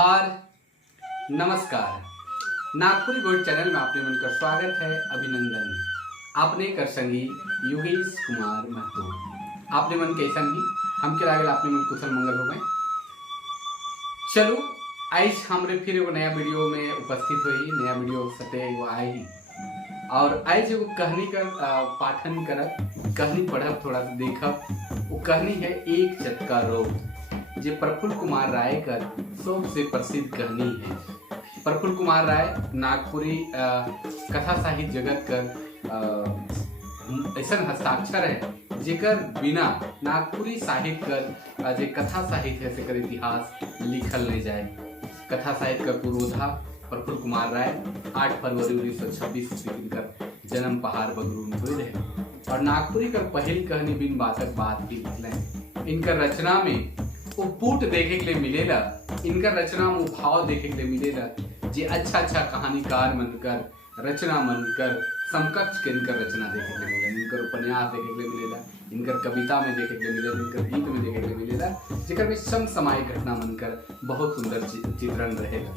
जोहार, नमस्कार। Nagpuri gold channel में आपने मन का स्वागत है, अभिनंदन। आपने कर संगी योगेश कुमार महतो। आपने मन कैसन ही हमके लागल आपने मन कुशल मंगल हो गए। चलो आज हमरे फिर एगो नया वीडियो में उपस्थित हुई, नया वीडियो सटे एगो आए ही और आज एगो कहानी कर पाठन करब, कहानी पढ़ब, थोड़ा सा देखब। वो कहानी है एक चटका रोग, जे प्रफुल्ल कुमार राय कर सबसे प्रसिद्ध कहानी है। प्रफुल्ल कुमार राय नागपुरी कथा साहित्य जगत कर ऐसा हस्ताक्षर है जेकर बिना नागपुरी साहित्य कर जे कथा साहित्य है सेकर इतिहास लिखल नहीं जाए। कथा साहित्य का पुरोधा प्रफुल्ल कुमार राय 8 फरवरी 1926 ईस्वी कर जन्म पहाड़ बगरू में हुए रहे और नागपुरी कर पहली कहानी बिन बातक बात की लिखले। इनकर रचना में वो पुट देखे के लिए मिलेला, इनकर रचना में भाव देखे के लिए मिलेला जे अच्छा कहानीकार मनकर रचना मनकर समकक्ष के इनकर रचना देखे के लिए मिलेला, इनकर उपन्यास देखे के लिए मिलेला, इनकर कविता में देखे के लिए मिलेला, इनकर गीत में देखे के लिए मिलेला, जेकर में समसामयिक घटना मनकर बहुत सुंदर चित्रण रहेगा।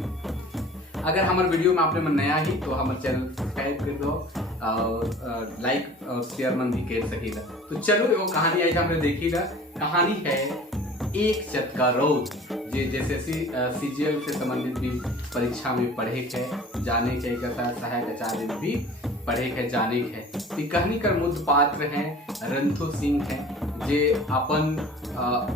अगर हमारे वीडियो में आपने मन नया ही तो हमारे चैनल सब्सक्राइब कर दो और लाइक और शेयर मन भी कर सकेला। तो चलो एगो कहानी आज हमने देखी ला। कहानी है एक चटका रोग, जे जैसे सीजीएल से संबंधित भी परीक्षा में पढ़े के जाने के सहायक आचार्य भी पढ़े के जाने के। ये कहानी का मूल पात्र हैं रंथु सिंह हैं, जे अपन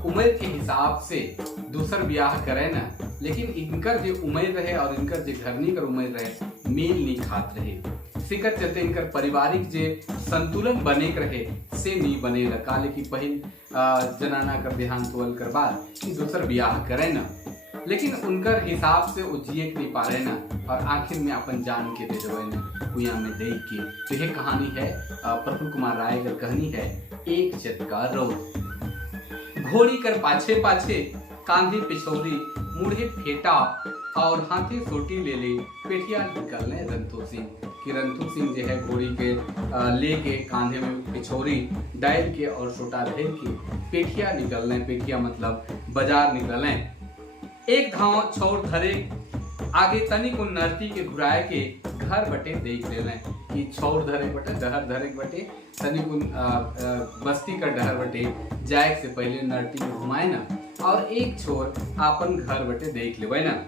उम्र के हिसाब से दूसर ब्याह करे ना, लेकिन इनकर जो उम्र रहे और इनकर जो घरनी कर उम्र रहे मेल नहीं खात रहे। सिकर चलते इनकर पारिवारिक जे संतुलन बने रहे से नहीं बने रखा, लेकिन पहिल जनाना कर देहांत होल कर बाद दूसर ब्याह करे ना, लेकिन उनकर हिसाब से वो जिए नहीं पा रहे ना और आखिर में अपन जान के दे देवे ना कुया में देख के। तो यह कहानी है प्रफुल्ल कुमार राय की कहानी है एक चटका रोग। घोड़ी कर पाछे पाछे कांधे पिछौरी मुढ़े फेटा और हाथी सोटी ले ले पेठिया निकलने रंथु सिंह कि रंथु सिंह जो है घोड़ी के लेके कांधे में पिछौरी डाल के और छोटा धेर के पेठिया निकलने, पेठिया मतलब बाजार निकलने। एक धाव छोड़ धरे आगे तनी को नरती के घुराए के घर बटे देख ले कि छोड़ धरे बटे डहर धरे बटे तनी को बस्ती का डहर बटे जाए से पहले नरती में घुमाए ना और एक छोर आपन घर बटे देख ले ना।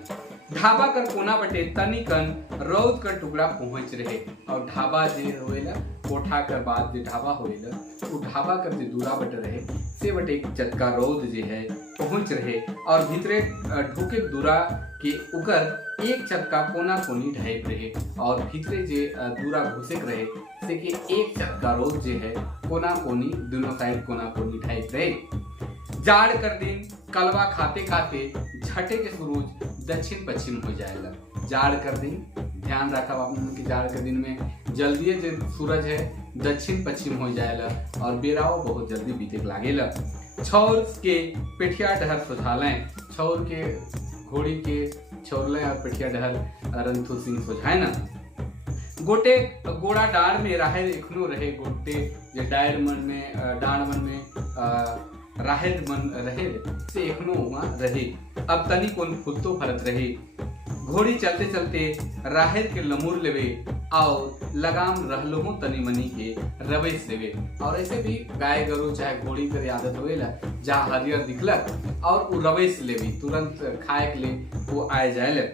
ढाबा कर कोना बटे तनिकन रौद का टुकड़ा पहुंच रहे और ढाबा जे होएला कोठा कर बाद जे ढाबा होएला वो ढाबा कर जे दूरा बटे रहे से बटे एक चटका रौद जे है पहुंच रहे और भीतरे ढूके दूरा के उकर एक चटका कोना कोनी ढाइप रहे और भीतरे जे दूरा घुसेक रहे से कि एक चटका रौद जे है कोना कोनी दोनों साइड कोना कोनी ढाइप रहे। जाड़ कर दिन कलवा खाते खाते झटे के सूरज दक्षिण पश्चिम हो जाएगा। जाड़ कर दिन ध्यान रखा आपने कि जाड़ के दिन में जल्दी जो सूरज है दक्षिण पश्चिम हो जाएगा और बेराव बहुत जल्दी बीते लागेला। छौर के पेठिया डहर सुझालें, छौर के घोड़ी के छोरलें और पेठिया डहर रंथु सिंह सुझाए ना। गोटे गोड़ा डाड़ में राहे एखनो रहे, गोटे जे डाड़ मन में राहेर मन रहे से एखनो वहाँ रहे। अब तनी कोन फुलतो फरत रहे। घोड़ी चलते चलते राहेर के लमुर लेवे और लगाम रहलो हो तनी मनी के रवेश देवे। और ऐसे भी गाय गरु चाहे घोड़ी कर आदत होएला जहाँ हरियर दिखलक और वो रवेश लेवी तुरंत खाए के लिए वो आए जाए।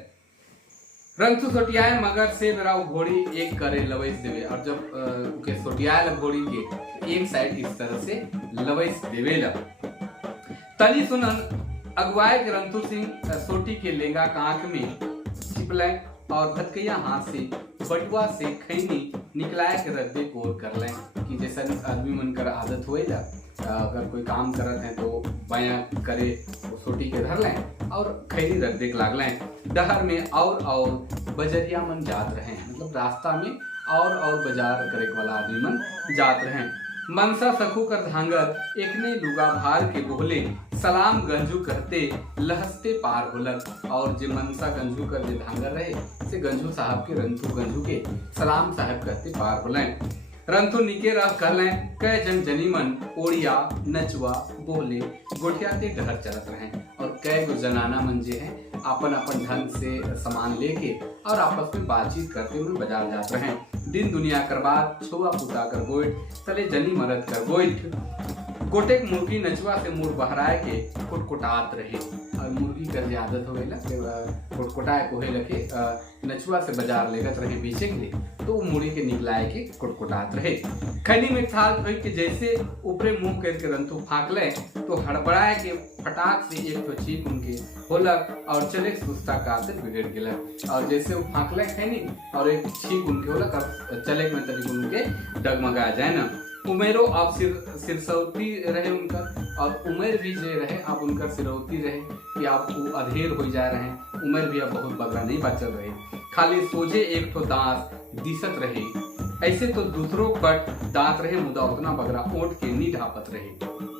रंथु सोटियाए मगर से मेरा वो घोड़ी एक करे लवेश देवे और जब उके सोटियाए घोड़ी के एक साइड इस तरह से लवेश देवेला। तनी सुनन अगुआए के रंथु सिंह सोटी के लेंगा कांक में छिपले और भटकैया हाथ से बटुआ से खैनी निकलाए के रद्दे कोर कर लें कि जैसा आदमी मन कर आदत होएला अगर कोई काम करत है तो बाया करे तो सोटी के धर लें और खैनी रद्दे के लाग लें। डहर में और बजरिया मन जात रहे, मतलब रास्ता में और बाजार करे वाला आदमी मन जात रहे। मनसा सखू कर धांगर एकने लुगा भार के बोले सलाम गंजू करते लहसते पार होलक। और जे मनसा गंजू कर जे धांगर रहे से गंजू साहब के रंथु गंजू के सलाम साहब करते पार होलें। रंथु निके रह कहलें कई जन जनीमन ओड़िया नचवा बोले गोठिया के डहर चलत रहे और कई गो जनाना मन जे है अपन अपन ढंग से सामान लेके और आपस में बातचीत करते हुए बाजार जाते हैं। दिन दुनिया कर बात छुआ पुता कर गोइठ तले जनी मरद कर गोइठ गोटेक मुर्गी नचुआ से मुर बहराए के कुटकुटात रहे। और मुर्गी कर जे आदत हो गई कुटकुटाए कोहे लगे नचुआ से बाजार लेगत रहे बेचे के लिए, तो वो मुर्गी के निकलाए के कुटकुटात रहे। खैनी में थाल धोई के जैसे ऊपरे मुंह करके रंतु फाँकले तो हड़बड़ाए के फटाक से एक तो चीख उनके होलक और चले सुस्ता काते बिगड़ गेलक। और जैसे वो फाँकले खैनी और एक छीक उनके होलक और चले में तरीके उनके डगमगा जाए ना। उमेरो अब सिरसौती रहे उनका, और उम्र भी जे रहे अब उनका सिरौती रहे कि आप अधेर हो जा रहे हैं। उम्र भी अब बहुत बगरा नहीं बचल रहे, खाली सोझे एक तो दांत दिसत रहे। ऐसे तो दूसरों कट दांत रहे मुदा उतना बगरा ओट के नहीं ढापत रहे।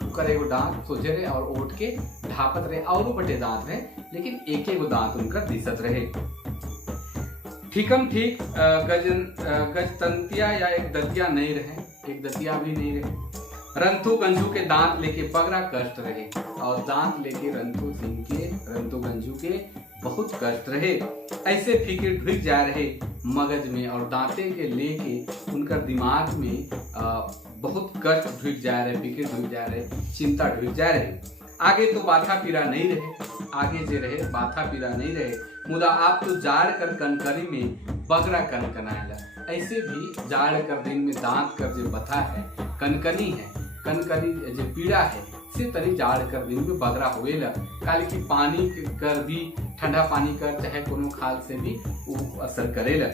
उकर एगो दांत सोझे रहे और ओट के ढापत रहे, और बटे दांत रहे लेकिन एक एगो दांत उनका दिसत रहे। ठीकम ठीक गजतंतिया या एक दतिया नहीं रहे, एक दतिया भी नहीं रहे। रंतु गंजू के दांत लेके बगरा कष्ट रहे, और दांत लेके रंतु गंजू के बहुत कष्ट रहे। ऐसे फीके ढुक जा रहे मगज में, और दांते के लेके उनका दिमाग में बहुत कष्ट ढुक जा रहे, फीके ढुक जा रहे, चिंता ढुक जा रहे। आगे तो बाथा पीरा नहीं रहे, आगे जे रहे बाथा पीरा नहीं रहे, मुदा आप तो जाड़ कर कनकरी में बगरा कनकनाएला। ऐसे भी जाड़ कर दिन में दांत कर जो बथा है कनकनी है, कनकनी जो पीड़ा है से तरी जाड़ कर दिन में बगरा हुएला। काले की पानी कर भी ठंडा पानी कर चाहे कोनो खाल से भी वो असर करेला।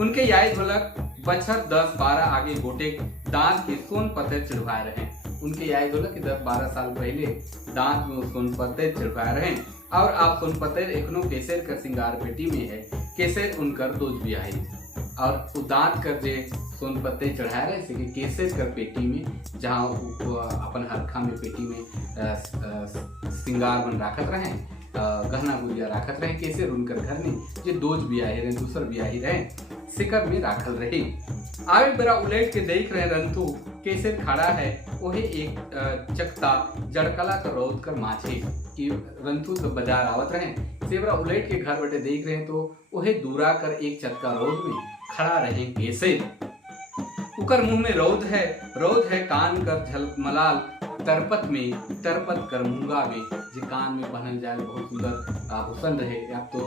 उनके याद होलक बछर 10-12 आगे गोटे दांत के सोन पत्थर चिढ़वाए रहे। उनके याद होलक कि 10-12 साल पहले दांत में सोन पत्थर चिढ़वाए रहे, और आप सोन पत्थर एखनो केसर कर सिंगार पेटी में है। केसर उनकर दोज भी आई, और वो दांत कर जे सोन पत्ते चढ़ाए रहे इसे केसर कर पेटी में, जहाँ अपन हरखा में पेटी में सिंगार बन राखत रहे, गहना गुड़िया राखत रहे। केसर उनकर घर में जे दोज भी आए रहे, दूसर भी आई रहे, सिकर में राखल रहे। आवे बरा उलट के देख रहे रंतु केसर खड़ा है, वही एक चकता जड़कला कर रौद कर माछे कि रंतु तो बाजार आवत रहे। सेवरा उलट के घर बैठे देख रहे तो वही दूरा कर एक चक्का रौद में खड़ा रहे केसर। उकर मुंह में रौद है कान कर झलमलाल तरपत में, तरपत कर मूंगा में, जे कान में पहनल जाए बहुत सुंदर हुसन रहे। अब तो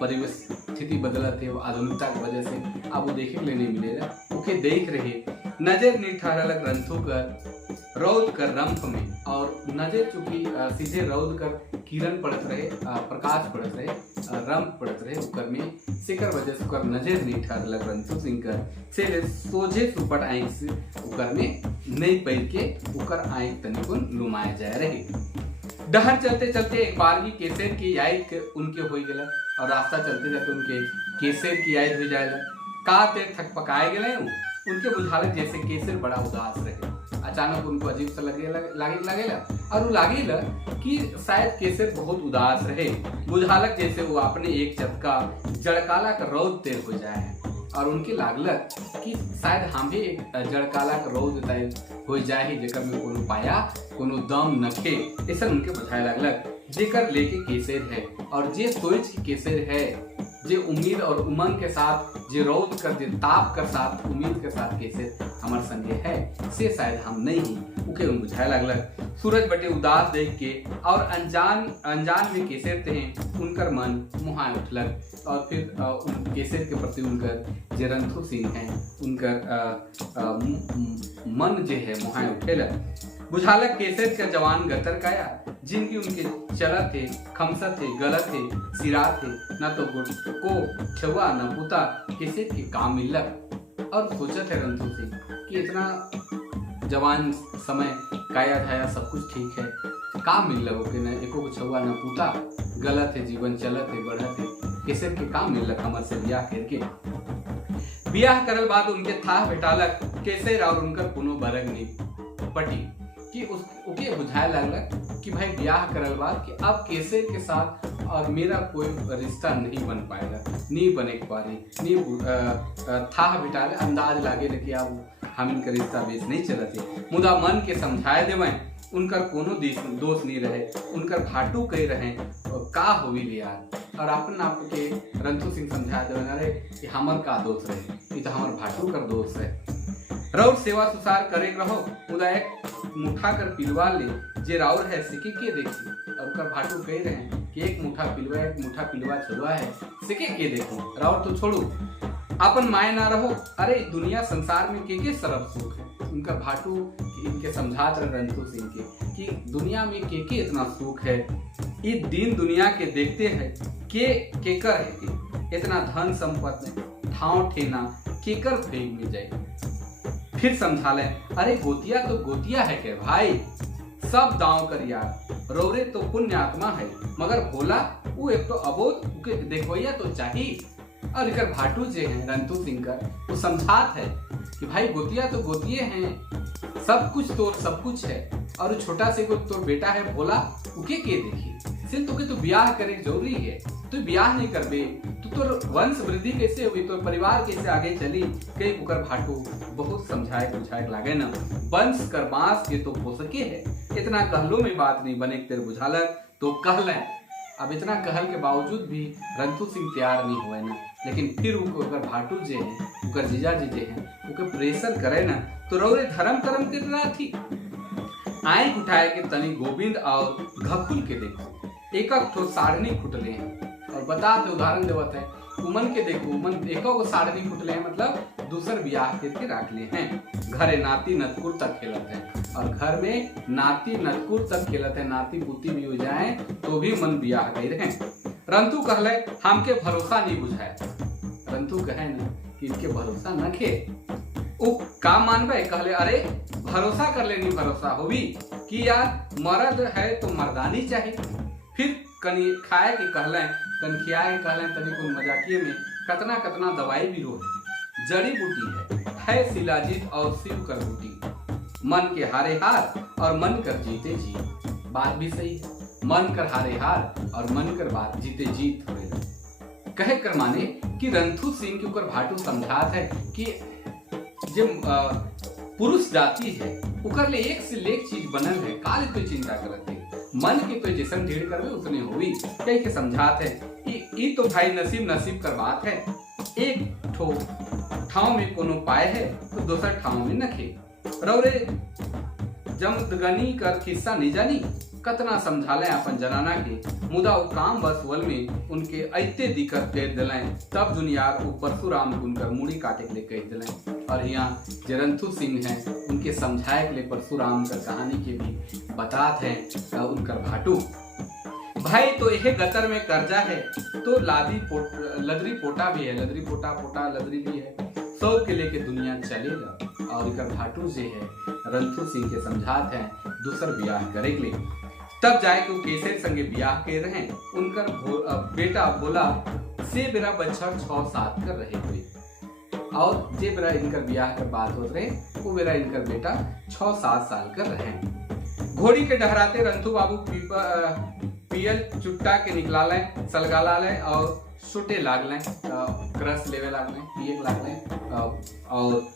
परिवेश स्थिति बदलत है, आधुनिकता की वजह से अब वो देखे के लिए नहीं मिलेगा। उके देख रहे नजर निठारलक रंथु कर रौद कर रंफ में, और नजर चूंकि सीधे रौद कर किरण पड़त रहे, प्रकाश पड़त रहे, रंफ पड़त रहे उकर में, सिकर वजह से उकर नजर निठारलक रंथु सिंह कर से सोझे सुपट आंख से उकर में नहीं पैर के उकर आंख तनिकुन लुमाया जाए रहे। डहर चलते चलते एक बार भी केसर की याद उनके हो गया, और रास्ता चलते जाते उनके केसर की याद हो जाएगा। का तेर थक पकाए गए उनके बुझालक जैसे केसर बड़ा उदास रहे। अचानक उनको अजीब सा लगेला और वो लागेला कि शायद केसर बहुत उदास रहे। बुझालक जैसे वो अपने एक चटका जड़काला का रौद तेर हो जाए, और उनके लागलक कि शायद हम भी एक जड़काला का रौद हो जाए जेकर में कोनो पाया कोनो दम नखे, ऐसा उनके बुझाए लागलक। जेकर लेके केसर है, और जे सोच के केसर है, जे उम्मीद और उमंग के साथ, जे रौद कर जे ताप कर साथ उम्मीद के साथ केसर हमार संगे है, से शायद हम नहीं उके उन बुझाए लागलक। सूरज बटे उदास देख के और अनजान में केसर थे उनकर मन मुहाए उठलक, और फिर उन केसर के प्रति उनकर जे रंथु सिंह है उनकर मन जे है मुहाए उठेलक। बुझालक केसर का जवान गतर काया, जिनकी उनके चलत थे, खमसत थे, गलत थे, सिरा थे, न तो को छुआ न पुता केसर के काम मिलक। और सोचत है रंथु सिंह कि इतना जवान समय काया धाया सब कुछ ठीक है, काम मिलक ओके न एको छुआ न पुता, गलत है, जीवन चलत है, बढ़त है, केसर के काम मिलक हमर से ब्याह करके। ब्याह करल बाद उनके था भेटालक केसर और उनकर कोनो बरग नहीं पटी, कि उके बुझाए लगलक कि भाई ब्याह करल बाद कि अब केसर के साथ और मेरा कोई रिश्ता नहीं बन पाएगा, नहीं बने पाए, नहीं था बिटाले अंदाज लागे कि अब हम इनका रिश्ता बेस नहीं चलते। मुदा मन के समझाए देवें उनकर कोनो दोष नहीं रहे, उनकर भाटू कह रहे का होवी ले यार। और अपन आप के रंथू सिंह समझा दे अरे कि हमर का दोष रहे, ये तो हमर भाटू कर दोष है। राउर सेवा सुसार करे रहो, उदा एक मुठा कर पिलवा ले जे राउर है सिके के देखी। और उनकर भाटू कह रहे हैं कि एक मुठा पिलवा छुआ है, सिके के देखो, राउर तो छोड़ू, अपन माय ना रहो, अरे दुनिया संसार में के सरब सुख है। उनका भाटू इनके समझात रहे रंथू सिंह के कि दुनिया में के इतना सुख है, ये दिन दुनिया के देखते हैं के कर है के इतना धन संपत्ति ठाव ठेना केकर फेंक में जाए। फिर समझा ले अरे गोतिया तो गोतिया है के भाई, सब दांव कर यार, रोरे तो पुण्य आत्मा है, मगर भोला वो एक तो अबोध के देखवैया तो चाहिए। और इकर भाटू जे हैं रंथू सिंह का वो समझात है कि भाई गोतिया तो गोतिये हैं, सब कुछ तोर सब कुछ है, और छोटा से को तोर बेटा है भोला, उके के देखी सिर्फ तुके तो ब्याह करे जरूरी है, तू ब्याह नहीं करबे तो तोर वंश वृद्धि कैसे हुई, तोर परिवार कैसे आगे चली। कई उकर भाटू बहुत समझाए बुझाए लागे ना, वंश कर बांस के तो पोसके है, इतना कहलो में बात नहीं बने तेरे बुझालक तो कहले। अब इतना कहल के बावजूद भी रंथू सिंह तैयार नहीं हुए ना, लेकिन फिर उकर भाटू जे हैं, उकर जीजा जी जे हैं, उके प्रेशर करे ना, तो रौरे धर्म कर्म के रहा थी। आंख उठाए के तनी गोविंद और घकुल के देखो, एक ठो साड़नी फुटले हैं। और बताते उदाहरण देवत है, उमन के देखो, उमन एको को साड़नी फुटले हैं, मतलब दूसर ब्याह करके रख ले हैं। घरे नाती नतकुर तक खेलत है, और घर में नाती नतकुर तक खेलत है, नाती पुती भी हो जाए तो भी मन ब्याह गए रहे। रंतु कहले हमके भरोसा नहीं बुझाए, रंतु कहे ना कि इनके भरोसा न खे, उ का मानबे, कहले अरे भरोसा कर लेनी, भरोसा होवी कि यार मर्द है तो मर्दानी चाहिए। फिर कनी खाए के कहले, कन खियाए के कहले, तनी को मजाकिए में कतना कतना दवाई भी रो जड़ी बूटी है शिलाजीत और शिव कर बूटी, मन के हारे हार और मन कर जीते जीत। बात भी सही है, मन कर हारे हार और मन कर बात जीते जीत हुए। कहे कर माने कि रंथू सिंह के ऊपर भाटू समझात है कि जब पुरुष जाति है उकर ले एक से लेक चीज बनल है, काल कोई चिंता करत है, मन के तो जैसन ढेर करवे उतने होई। कह के समझात है ई तो भाई नसीब नसीब कर बात है, एक ठो ठाव में कोनो पाए है तो दूसर ठाव में नखे। रौरे जमदगनी कर किस्सा नहीं जानी, कतना समझाले अपन जनाना के, मुदा वो काम बस वल में उनके ऐते दिक्कत कर दिलाएं, तब दुनिया वो परशुराम उनकर मुड़ी काटे के लिए कह दिलाएं। और यहाँ जो रंथू सिंह हैं उनके समझाए के लिए परशुराम कर कहानी के भी बतात हैं उनकर भाटू। भाई तो यह गतर में कर्जा है तो लदरी पोटा भी है, लदरी पोटा लदरी भी है, सब के लेके दुनिया चलेगा। और इकर भाटू जे है रंथू सिंह के समझात हैं दूसर ब्याह करे के लिए। तब जाए के केसर संगे ब्याह के रहे, उनकर बेटा भोला से बेरा बच्चा 6-7 कर रहे हुए, और जे बेरा इनकर ब्याह कर बात होत रहे वो बेरा इनकर बेटा 6-7 साल कर रहे। घोड़ी के डहराते रंथू बाबू पियल चुट्टा के निकला लें, सलगाला लें और छुटे लाग लें, क्रस लेवे लाग लें, पिए लाग लें और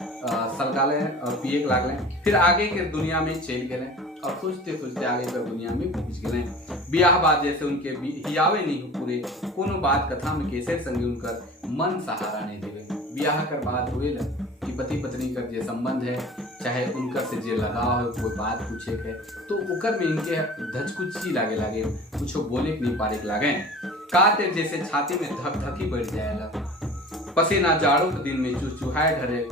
सलगाले और पिए लाग लें। फिर आगे के दुनिया में चल गए और सोचते सोचते आगे के दुनिया में पहुंच गए। ब्याह बाद जैसे उनके हियावे नहीं पूरे कोनो बात कथा में कैसे संगे उनकर मन सहारा नहीं देवे। ब्याह कर बात हुए कि पति पत्नी का जे संबंध है, चाहे उनकर से जे लगाव है, कोई बात पूछे के तो उकर में इनके धचकुची लागे कुछ बोले के नहीं पारे लागे, काते जैसे छाती में धक धकी बढ़ जाएगा। पसीना जाड़ों के दिन में चुचुहाए ढरे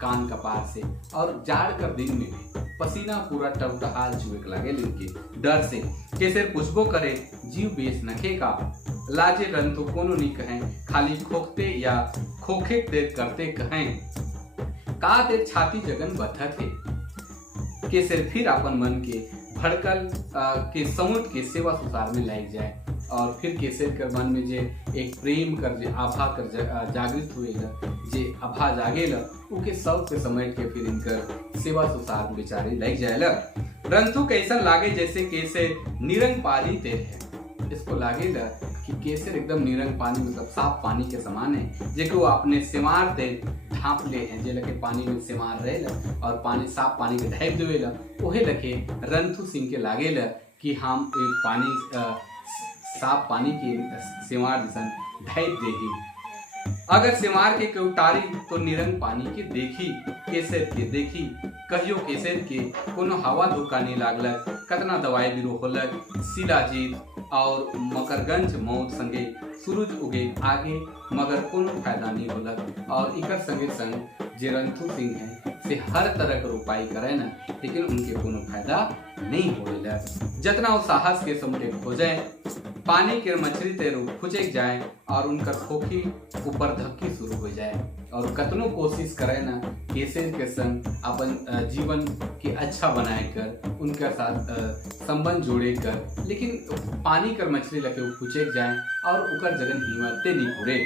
कान कपार से, और जाड़ कर दिन में भी पसीना पूरा टपटहाल चुए लगे इनके डर से। कैसे पुछबो करे जीव बेस नखे का, लाजे रंतु कोनो नहीं कहें, खाली खोखते या खोखे देर करते कहें, का देर छाती जगन बधत है। कैसे फिर अपन मन के भड़कल के समुद्र के सेवा सुसार में लाग जाए, और फिर केसर कर मन में जे एक प्रेम कर जे आभा कर जागृत हुएगा, जे आभा जागेला उके सब के समेट के फिर इनकर सेवा सुसार बेचारे लग जाएला। रंथु कैसन लागे जैसे कैसे निरंग पाली तेर है, इसको लागेला कि केसर एकदम निरंग पानी मतलब साफ पानी के समान है, जेको वो अपने सेमार ते ढांप ले हैं, जे लगे पानी में सेमार रहेला और पानी साफ पानी के ढाप देवेला, ओहे लगे रंथु सिंह के लागेला कि हम एक पानी साफ पानी के सेमार दिसन ढाप देही। अगर सेमार के कौटारी तो निरंग पानी के देखी, केसर के देखी, कहियो केसर के कोनो हवा धोखा नहीं लागलक, कतना दवाई बिरो होलक, शिलाजीत और मकरगंज मौत संगे सूरज उगे आगे, मगर कोनो फायदा नहीं होलक। और इकर संगे संग जे रंथु सिंह है से हर तरह के उपाय करे न, लेकिन उनके कोनो फायदा नहीं होलेला। जितना वो साहस के समुद्र खोजे, पानी के मछली तेरू खुचेक जाए और उनका खोखी ऊपर धक्की शुरू हो जाए, और कतनो कोशिश करे ना केसर के संग अपन जीवन के अच्छा बनाए कर, उनके साथ संबंध जोड़े कर, लेकिन पानी कर मछली लगे वो खुचेक जाए और उकर जगन हिम्मते नहीं पूरे।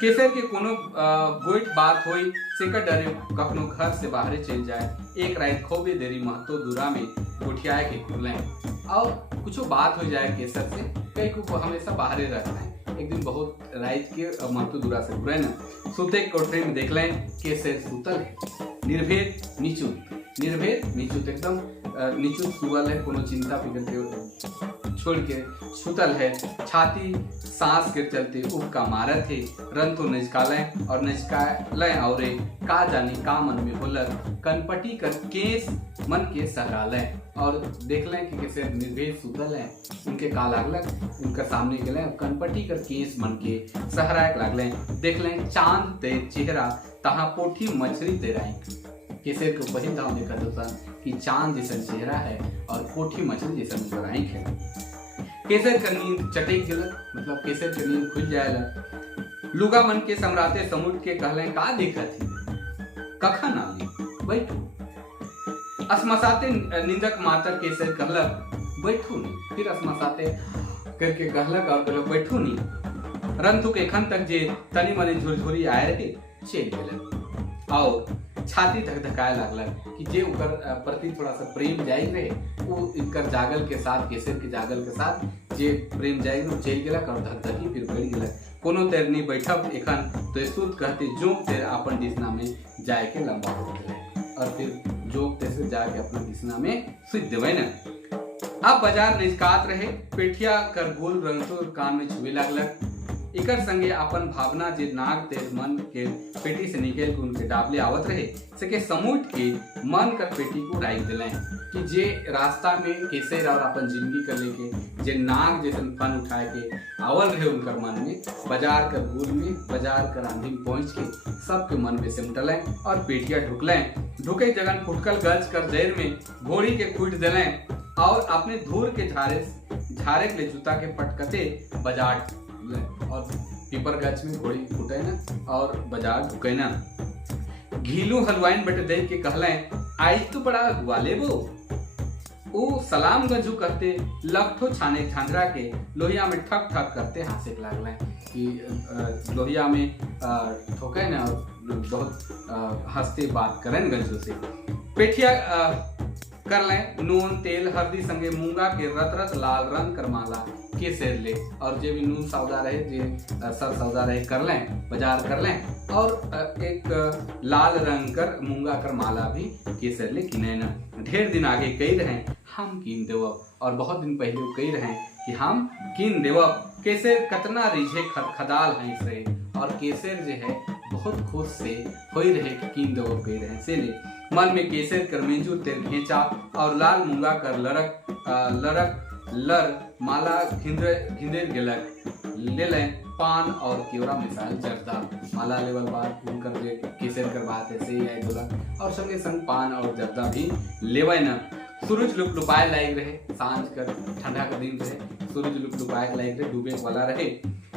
केसर के कोनो गोइट बात होई सेकर डरे कखनो घर से बाहर चल जाए, एक रात खोबे देरी महतो दूरा में गोठियाए के खुले और कुछ बात हो जाए केसर से, कई को हमेशा बाहर रहता है। एक दिन बहुत रात के महतो दूरा से घुरे न, सुते कोठरी में देख लें केसर सुतल है, निर्भेद निचुत एकदम निचुत सुवल है, कोनो चिंता फिकर के छोड़ के सुतल है, छाती सांस के चलते उबका मारत है। रंथु नजकाले और नजकाले और का जानी का मन में होलक, कनपटी कर केस मन के सहराले और देख लें कि कैसे निर्भेद सुतल है, उनके का लागलक, उनका सामने गए कनपटी कर केस मन के सहराए लागले, देख लें चांद ते चेहरा तहाँ पोठी मछली तेराई। केसर को वही दाव देखा था कि चांद जैसा चेहरा है और पोठी मछली जैसा उनका आँख है। केसर का नींद चटेक जलक, मतलब केसर का नींद खुल जाएगा। लुगा मन के सम्राटे समुद्र के कहले का देखा थी, कखा नाली बैठू। असमसाते निंदक मातर केसर कहलक बैठू नहीं, फिर असमसाते करके कहलक और कहलक बैठू नहीं। रंथु के खन तक जे तनी मनी झुरझुरी आए रहे चल गेलक और छाती धकधकाए लागलक कि जे उकर प्रति थोड़ा सा प्रेम जायज रहे, वो इनकर जागल के साथ, केसर के जागल के साथ जे प्रेम जायज वो चल गेलक और धकधकी फिर बढ़ गेलक। कोनो तेर नहीं बैठब एखन तो सूत कहते जोक तेर अपन दिसना में जाए के लंबा हो गए और फिर जोक तेर से जाके अपना दिसना में सुत देवे न। अब बाजार निष्कात रहे, पेठिया कर गोल रंगतो कान में छुए लागलक। इकर संगे अपन भावना जे नाग तेज मन के पेटी से निकल के उनके डाबले आवत रहे, सके समुट के मन कर पेटी को राख दिले कि जे रास्ता में केसर और अपन जिंदगी कर लेके जे नाग जैसन फन उठाए के आवल रहे उनकर मन में, बाजार कर भूल में, बाजार कर आंधी में पहुंच के सबके मन में सिमटल और पेटिया ढुकले। ढुके जगन फुटकल गज कर देर में घोड़ी के फूट दिले और अपने धूर के झारे ले जूता के पटकते बाजार और पीपर गच में घोड़ी फूटे न और बाजार ढुके न। घीलू हलवाइन बटे दे के कहले आज तो बड़ा अगुआ लेबो। ओ सलाम गजू करते लखठो छाने झांझरा के लोहिया में ठक ठक करते हंसे लागले कि लोहिया में ठोके न और बहुत हंसते बात करें गजू से। पेठिया कर लें नून तेल हल्दी संगे मूंगा के रत रत लाल रंग कर माला केसर ले और जे भी नून सौदा रहे जे सब सौदा रहे कर लें, बाजार कर लें और एक लाल रंग कर मूंगा कर माला भी केसर ले किने न। ढेर दिन आगे कही रहे हम कीन देवब और बहुत दिन पहले कही रहे कि हम कीन देवब। केसर कतना रिझे खदाल है से और केसर जे है बहुत खुश से होई रहे कि कीन देवब कही रहे से ले। मन में केसर कर मेंजूर तेल भेचा और लाल मूंगा कर लरक लर माला घिंदेर गेलक ले लें पान और केवड़ा मिसाल जर्दा माला लेवल बात उनकर जे केसर कर बात है से आई बोला और संगे संग पान और जर्दा भी लेवे न। सूरज लुपाए लायक रहे, सांझ कर ठंडा का दिन रहे, सूरज लुपाए लायक रहे, डूबे वाला रहे।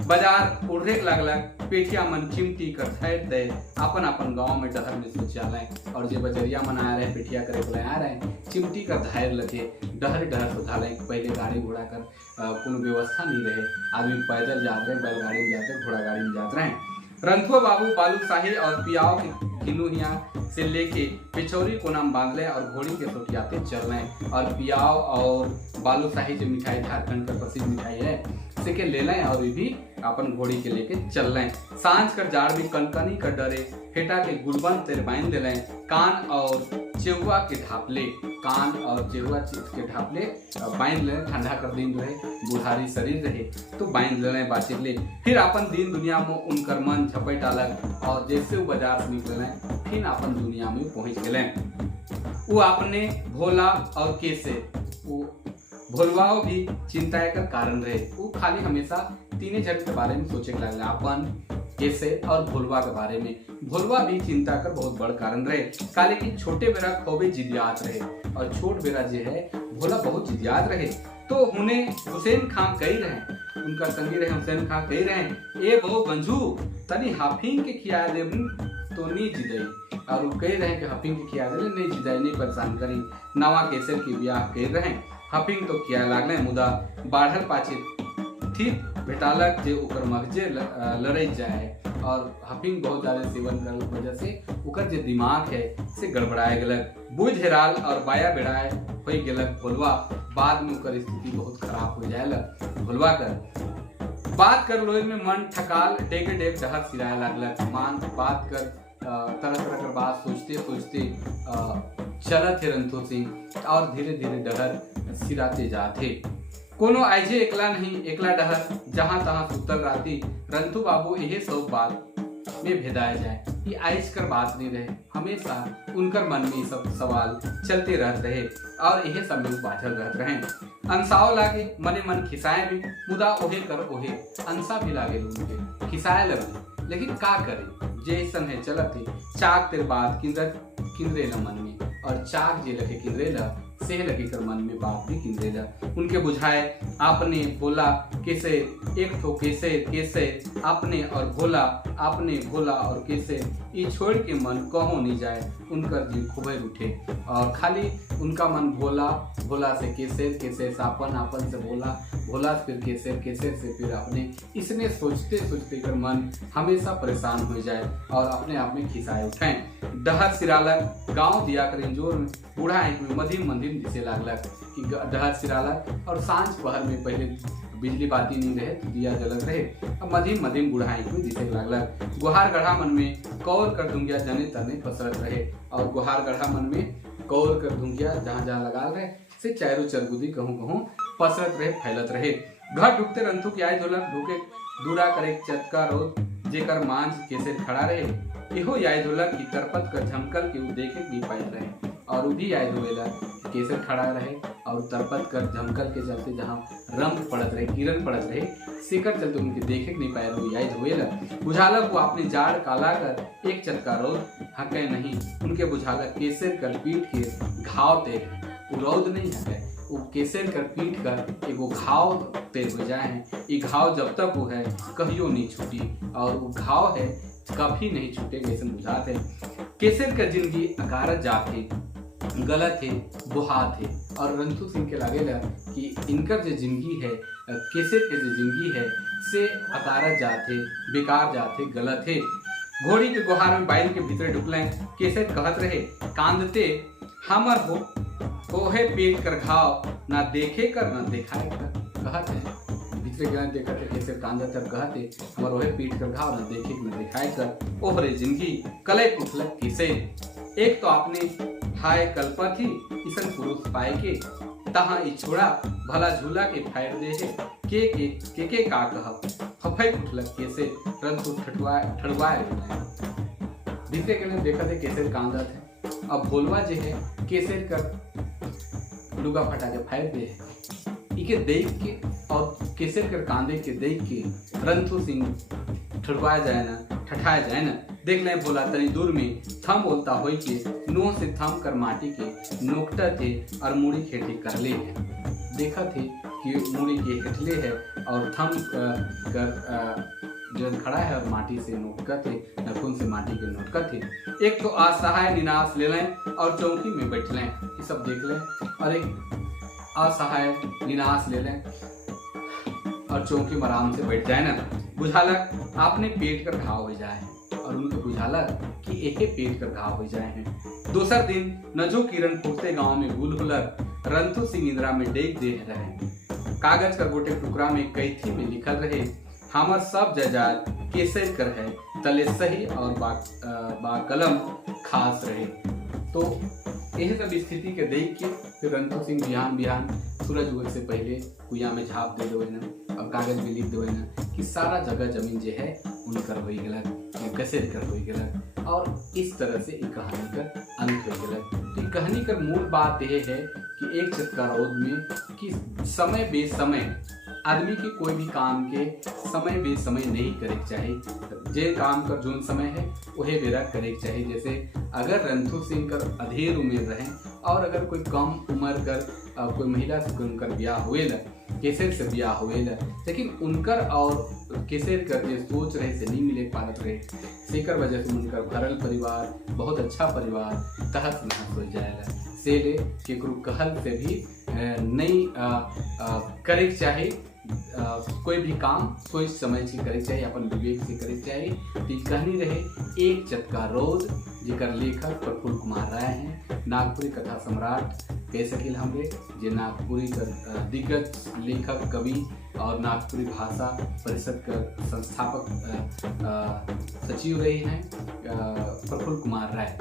बाजार उड़े लागलक, पेठिया मन चिमटी कर ठहर दे अपन अपन गांव में डहर में सोचाले और जे बजरिया मन आ रहे पेठिया करे बोले आ रहे चिमटी का धायर लगे डहर सोधाले। पहले गाड़ी घोड़ा कर कोनो व्यवस्था नहीं रहे, आदमी पैदल जाते रहे, बैलगाड़ी में जाते, घोड़ा गाड़ी में जाते रहे। रंथुआ बाबू बालू शाही और पियाओ के खिनुहिया से लेके पिछौरी को नाम बांधले और घोड़ी के सोटियाते चल रहे और पियाओ और बालू शाही जो मिठाई झारखंड का प्रसिद्ध मिठाई है से के ले लें और भी अपन घोड़ी के लेके चल लें। सांझ कर जाड़ में कनकनी कर डरे फेटा के गुलबन तेरे बांध दे लें। कान और चेहुआ के ढापले, कान और चेहुआ के ढापले बांध लें। ठंडा कर दिन जो है बुढ़ारी शरीर रहे तो बांध ले बाचिक ले। फिर अपन दिन दुनिया में उनकर मन झपट अलग और जैसे वो बाजार से निकले फिर अपन दुनिया में पहुंच गए। वो अपने भोला और कैसे वो भोलवाओ भी चिंता का कारण रहे। वो खाली हमेशा तीने जन के बारे में सोचे लगे, अपन कैसे और भोलवा के बारे में। भोलवा भी चिंता का बहुत बड़ कारण रहे। काले की छोटे बेरा खोबे जिदियात रहे और छोट बेरा जो है भोला बहुत जिदियात रहे। तो उन्हें हुसैन खां कही रहे, उनका संगी रहे हुसैन खां कही रहे, ए बहु गंजू तनी हाफिंग के खिया दे तो नहीं जिदई। और वो कह रहे कि हफिंग के खिया दे नहीं जिदई, नहीं परेशान करी। नवा केसर की ब्याह कह रहे हफिंग तो किया लागले मुदा बाढ़ल पाचे ठीक भेटालक जे ओकर मगजे लड़ाई जाए। और हफिंग बहुत ज्यादा सेवन कर वजह से ओकर जे दिमाग है से गड़बड़ाए गलक, बुझ हेराल और बाया बेड़ाए हो गलक भोलवा। बाद में ओकर स्थिति बहुत खराब हो जाए भोलवा कर। बात कर लोहे में मन ठकाल डेगे डेग डहर सिराए लागलक। मान बात कर तरह तरह कर बात सोचते सोचते चलत थे रंथो सिंह और धीरे धीरे डहर सिराते जाते। कोनो आइजे एकला नहीं एकला डहर जहां तहां सुतल राती। रंथु बाबू यही सब बात में भेदाए जाए ये आइज कर बात नहीं रहे। हमेशा उनकर मन में सब सवाल चलते रहते रहे और यही सब में बाझल रहते रहे। अंसाओ लागे मने मन खिसाए भी मुदा ओहे कर ओहे अंसा भी लागे उनके खिसाए लगे। लेकिन का करे जैसन है चलत है। चाक तेरे बात किंदरे ल मन में और चाक जे लगे किंदरे ल सेह लगे कर मन में बात भी किंदरे ल। उनके बुझाए आपने भोला कैसे एक तो कैसे अपने और भोला आपने भोला और कैसे ये छोड़ के मन कहो नहीं जाए। उनकर जी खुबे उठे और खाली उनका मन भोला से कैसे आपन आपन से भोला फिर कैसे से फिर अपने इसने सोचते सोचते कर मन हमेशा परेशान हो जाए और अपने आप में खिसाए उठे। डहर सिरालक गांव दिया कर इंजोर में बूढ़ा एक में मधिम दिसे लागलक कि डहर सिरालक और सांझ पहर में पहले बिजली बाती नहीं रहे तो दिया जलत रहे। अब मधिम बूढ़ा एक में दिसे लागलक। गुहार गढ़ा मन में कौर कर दूंगिया जने तने पसरत रहे और गुहार गढ़ा मन में कौर कर दूंगिया जहाँ जहाँ लगा रहे से चारों चरगुदी कहूँ पसरत रहे फैलत रहे। घर ढुकते रंथु की आय धोलक ढुके दूरा करे चटका रोज जेकर मांझ कैसे खड़ा रहे। इहो याद धोलक की तरपत कर झमकल के उ देखे नहीं पाए रहे और उ भी याद होएला कैसे खड़ा रहे और तरपत कर झमकल के चलते जहाँ रंग पड़त रहे किरण पड़त रहे सेकर चलते उनके देखे नहीं पाए रहे याद होएला। बुझालक वो अपने जाड़ काला कर एक चटका रोज हके नहीं। उनके बुझालक केसर कर पीठ के घाव ते रौद नहीं हके वो केसर कर पीट कर एगो घाव ते हो जाए हैं। ये घाव जब तक वो है कहियो नहीं छूटी और वो घाव है कभी नहीं छूटेगा ऐसे बुझाते। केसर का जिंदगी अकारत जाते गलत है बुहा थे और रंथु सिंह के लागेला कि इनकर जो जिंदगी है केसर के जो जिंदगी है से अकारत जाते बेकार जाते गलत है। घोड़ी के गुहार में बैल के भीतर ढुकले केसर कहत रहे कांदते हमर हो है पेट कर घाव ना देखे कर ना दिखाए कर। कहत है भीतर गए देखते कैसे कांदत कर कहते हमर ओहे पीठ कर घाव ना देखे ना दिखाए कर। ओहरे जिंदगी कले कुठलक किसे एक तो आपने हाय कल्पा थी इसन पुरुष पाए के तहाँ ई छोड़ा भला झूला के फायर दे है के का कह हफई उठलक कैसे रंथु ठड़वाए बीते के लिए देखा थे कैसे कांदत है। अब भोलवा जे है केसर कर लुगा फटा के फायर दे है इके देख के और केसर कर कांदे के देख के रंथु सिंह ठड़वाया जाए ना ठठाया जाए ना। देख ले बोला तनी दूर में थम बोलता हो के नो से थम कर माटी के नोकटा थे और मुड़ी खेती कर ले है। देखा थे कि मुड़ी के हेठले है और थम कर जो खड़ा है और माटी से नोटका थे नखून से माटी के नोटका थे। एक तो असहाय निनाश ले लें और चौकी में बैठ लें ये सब देख लें और एक असहाय निनाश ले लें और चौकी में आराम से बैठ जाए ना। बुझालक आपने पेट कर घाव हो जाए और उनको बुझालक कि एक पेट कर घाव हो जाए हैं। दूसर दिन नजो किरण फूटते गांव में गुल हुलर रंथु सिंह इंदिरा में डेग दे रहे कागज का गोटे टुकड़ा में कैथी में लिखल रहे, हमर सब जायदाद केसर कर है, तले सही और बा कलम खास रहे। तो यह सब स्थिति के देख के फिर रणधर सिंह बिहान सूरज उगे से पहले कुइया में झाप दे दो ना और कागज में लिख दो ना कि सारा जगह जमीन जो है उनकर हो गलत, कैसे कर हो गलत, और इस तरह से एक कहानी का अंत हो गलत। तो कहानी का मूल बात यह है कि एक चतकारोद में कि समय बेसमय आदमी के कोई भी काम के समय बेसमय नहीं करे चाहिए। जे काम कर जोन समय है वही बेरा करे चाहिए। जैसे अगर रणधर सिंह कर अधेर उम्र रहे और अगर कोई कम उम्र कर कोई महिला से उनकर ब्याह हुए केसर से ब्याह हुए लेकिन उनकर और केसर कर जे सोच रहे से नहीं मिले पारत रहे, सेकर वजह से उनकर भरल परिवार बहुत अच्छा परिवार तहस नहस हो जाएगा। से ले केकरो कहल से भी नहीं करे चाहिए। कोई भी काम सोच समझ के करे चाहिए, अपन विवेक से करे चाहिए। तो कहानी रहे एक चतकारोद जेकर लेखक प्रफुल्ल कुमार राय हैं, नागपुरी कथा सम्राट कह सकिल हमरे, जे नागपुरी का दिग्गज लेखक कवि और नागपुरी भाषा परिषद का संस्थापक सचिव रहे हैं प्रफुल्ल कुमार राय।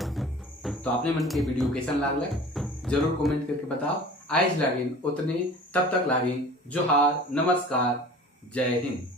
तो आपने मन के वीडियो कैसन लागल जरूर कमेंट करके बताओ। आज लागिन उतने, तब तक लागिन जोहार, नमस्कार, जय हिंद।